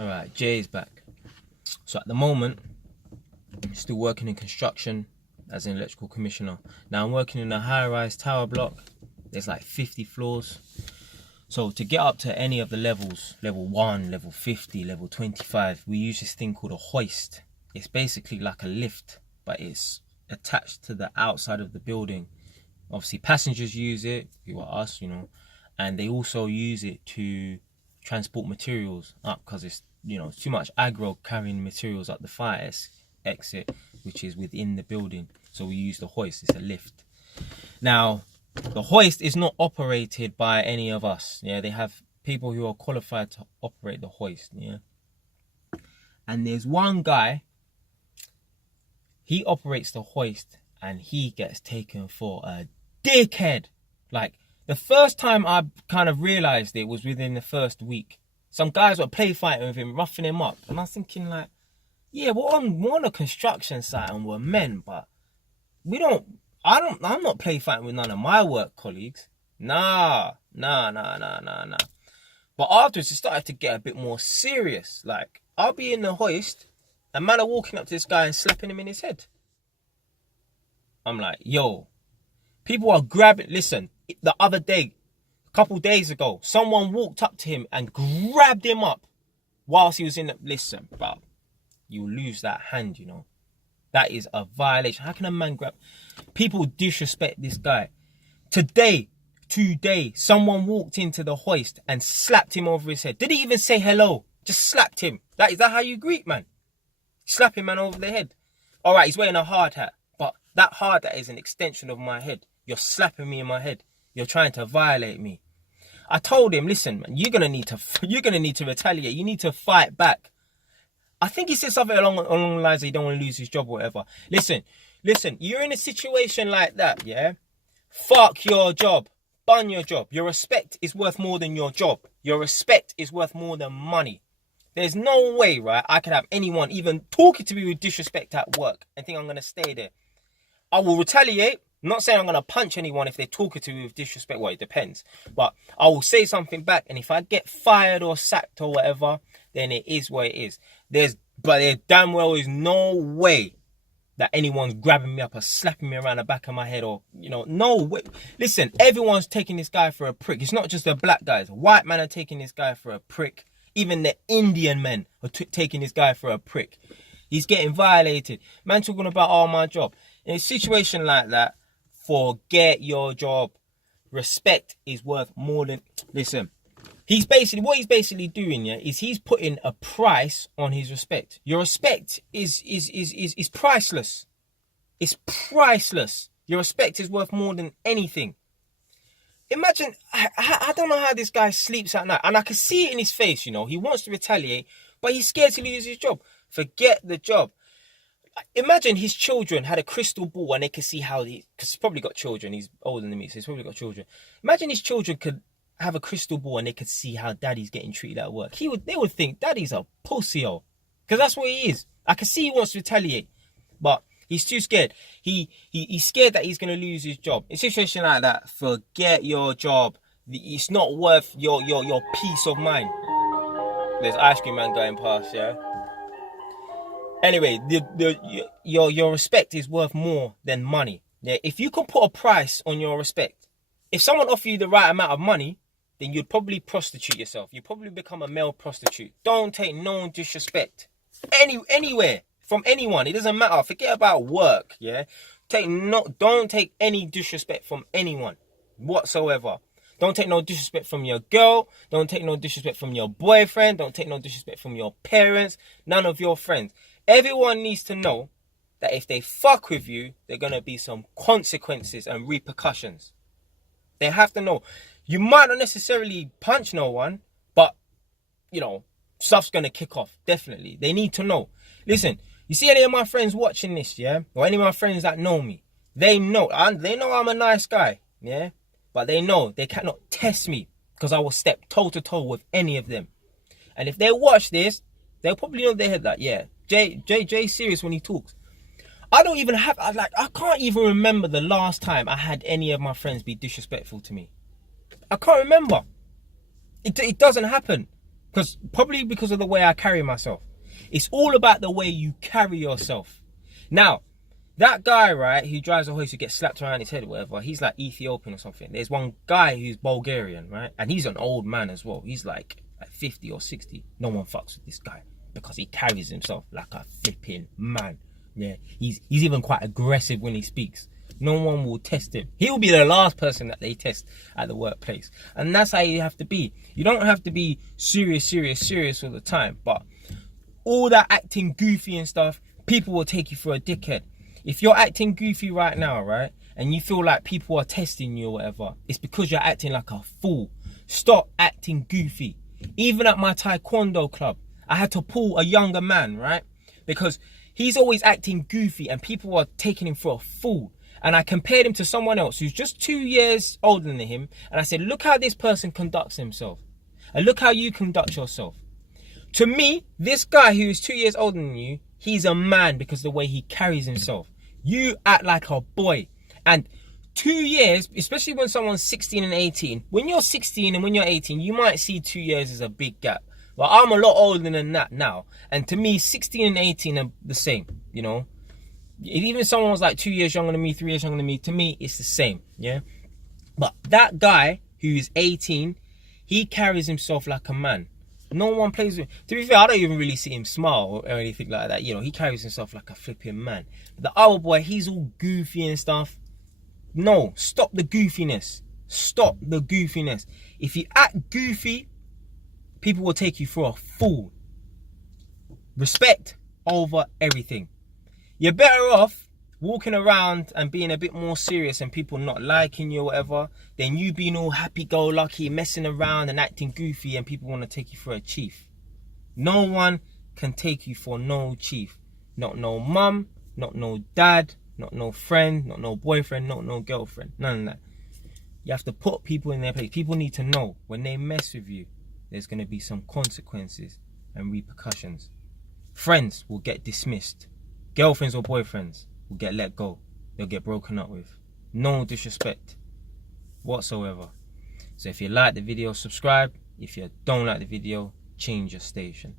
Alright, Jay's back. So at the moment, I'm still working in construction as an electrical commissioner. Now I'm working in a high-rise tower block. There's like 50 floors. So to get up to any of the levels, level 1, level 50, level 25, we use this thing called a hoist. It's basically like a lift, but it's attached to the outside of the building. Obviously passengers use it, who are us, and they also use it to transport materials up because it's too much aggro carrying materials up the fire exit, which is within the building. So we use the hoist. It's a lift. Now the hoist is not operated by any of us. They have people who are qualified to operate the hoist. And there's one guy, he operates the hoist and he gets taken for a dickhead. Like, the first time I kind of realized it was within the first week. Some guys were play fighting with him, roughing him up. And I was thinking, like, yeah, we're on a construction site and we're men, but I'm not play fighting with none of my work colleagues. Nah. But afterwards, it started to get a bit more serious. Like, I'll be in the hoist, and man are walking up to this guy and slapping him in his head. I'm like, yo, people are grabbing. Listen, the other day, a couple days ago, someone walked up to him and grabbed him up whilst he was in the. Listen, bro, you lose that hand, That is a violation. How can a man grab? People disrespect this guy. Today, someone walked into the hoist and slapped him over his head. Didn't even say hello. Just slapped him. Is that how you greet, man? Slapping man over the head. All right, he's wearing a hard hat. But that hard hat is an extension of my head. You're slapping me in my head. You're trying to violate me. I told him, listen, man, you're gonna need to retaliate. You need to fight back. I think he said something along the lines that he don't want to lose his job or whatever. Listen, you're in a situation like that, yeah? Fuck your job. Bun your job. Your respect is worth more than your job. Your respect is worth more than money. There's no way, right, I could have anyone even talking to me with disrespect at work and think I'm going to stay there. I will retaliate. I'm not saying I'm going to punch anyone if they're talking to me with disrespect. Well, it depends. But I will say something back. And if I get fired or sacked or whatever, then it is what it is. But there damn well is no way that anyone's grabbing me up or slapping me around the back of my head or, no way. Listen, everyone's taking this guy for a prick. It's not just the black guys. White men are taking this guy for a prick. Even the Indian men are taking this guy for a prick. He's getting violated. Man talking about, my job. In a situation like that, forget your job. Respect is worth more than... Listen, what he's basically doing, is he's putting a price on his respect. Your respect is priceless. It's priceless. Your respect is worth more than anything. Imagine, I don't know how this guy sleeps at night. And I can see it in his face, he wants to retaliate, but he's scared to lose his job. Forget the job. Imagine his children had a crystal ball and they could see how because he's probably got children. He's older than me, so he's probably got children. Imagine his children could have a crystal ball and they could see how daddy's getting treated at work. They would think daddy's a pussy-o. Because that's what he is. I can see he wants to retaliate, but he's too scared. He's scared that he's going to lose his job. In a situation like that, forget your job. It's not worth your peace of mind. There's ice cream man going past, yeah? Anyway, your respect is worth more than money. Yeah, if you can put a price on your respect, if someone offered you the right amount of money, then you'd probably prostitute yourself. You'd probably become a male prostitute. Don't take no disrespect anywhere from anyone. It doesn't matter. Forget about work. Yeah, don't take any disrespect from anyone whatsoever. Don't take no disrespect from your girl. Don't take no disrespect from your boyfriend. Don't take no disrespect from your parents. None of your friends. Everyone needs to know that if they fuck with you, there are going to be some consequences and repercussions. They have to know. You might not necessarily punch no one, but, stuff's going to kick off. Definitely. They need to know. Listen, you see any of my friends watching this, yeah? Or any of my friends that know me, they know I'm a nice guy, yeah? But they know they cannot test me because I will step toe to toe with any of them. And if they watch this, they'll probably know in their head that, yeah, Jay's serious when he talks. I can't even remember the last time I had any of my friends be disrespectful to me. I can't remember. It doesn't happen. Probably because of the way I carry myself. It's all about the way you carry yourself. Now, that guy, right, who drives a hoist who gets slapped around his head or whatever, he's like Ethiopian or something. There's one guy who's Bulgarian, right? And he's an old man as well. He's like 50 or 60. No one fucks with this guy because he carries himself like a flipping man. Yeah, he's even quite aggressive when he speaks. No one will test him. He will be the last person that they test at the workplace. And that's how you have to be. You don't have to be serious all the time. But all that acting goofy and stuff, people will take you for a dickhead. If you're acting goofy right now, right, and you feel like people are testing you or whatever, it's because you're acting like a fool. Stop acting goofy. Even at my taekwondo club, I had to pull a younger man, right? Because he's always acting goofy and people are taking him for a fool. And I compared him to someone else who's just 2 years older than him. And I said, look how this person conducts himself. And look how you conduct yourself. To me, this guy who is 2 years older than you, he's a man because of the way he carries himself. You act like a boy. And 2 years, especially when someone's 16 and 18, when you're 16 and when you're 18, you might see 2 years as a big gap. Well, I'm a lot older than that now. And to me, 16 and 18 are the same, you know. If even someone was like 2 years younger than me, 3 years younger than me, to me, it's the same, yeah. But that guy who is 18, he carries himself like a man. No one plays with him. To be fair, I don't even really see him smile or anything like that. You know, he carries himself like a flipping man. But the other boy, he's all goofy and stuff. No, stop the goofiness. Stop the goofiness. If you act goofy, people will take you for a fool. Respect over everything. You're better off walking around and being a bit more serious and people not liking you or whatever, than you being all happy-go-lucky, messing around and acting goofy and people want to take you for a chief. No one can take you for no chief. Not no mum, not no dad, not no friend, not no boyfriend, not no girlfriend. None of that. You have to put people in their place. People need to know when they mess with you, there's going to be some consequences and repercussions. Friends will get dismissed. Girlfriends or boyfriends will get let go. They'll get broken up with. No disrespect whatsoever. So if you like the video, subscribe. If you don't like the video, change your station.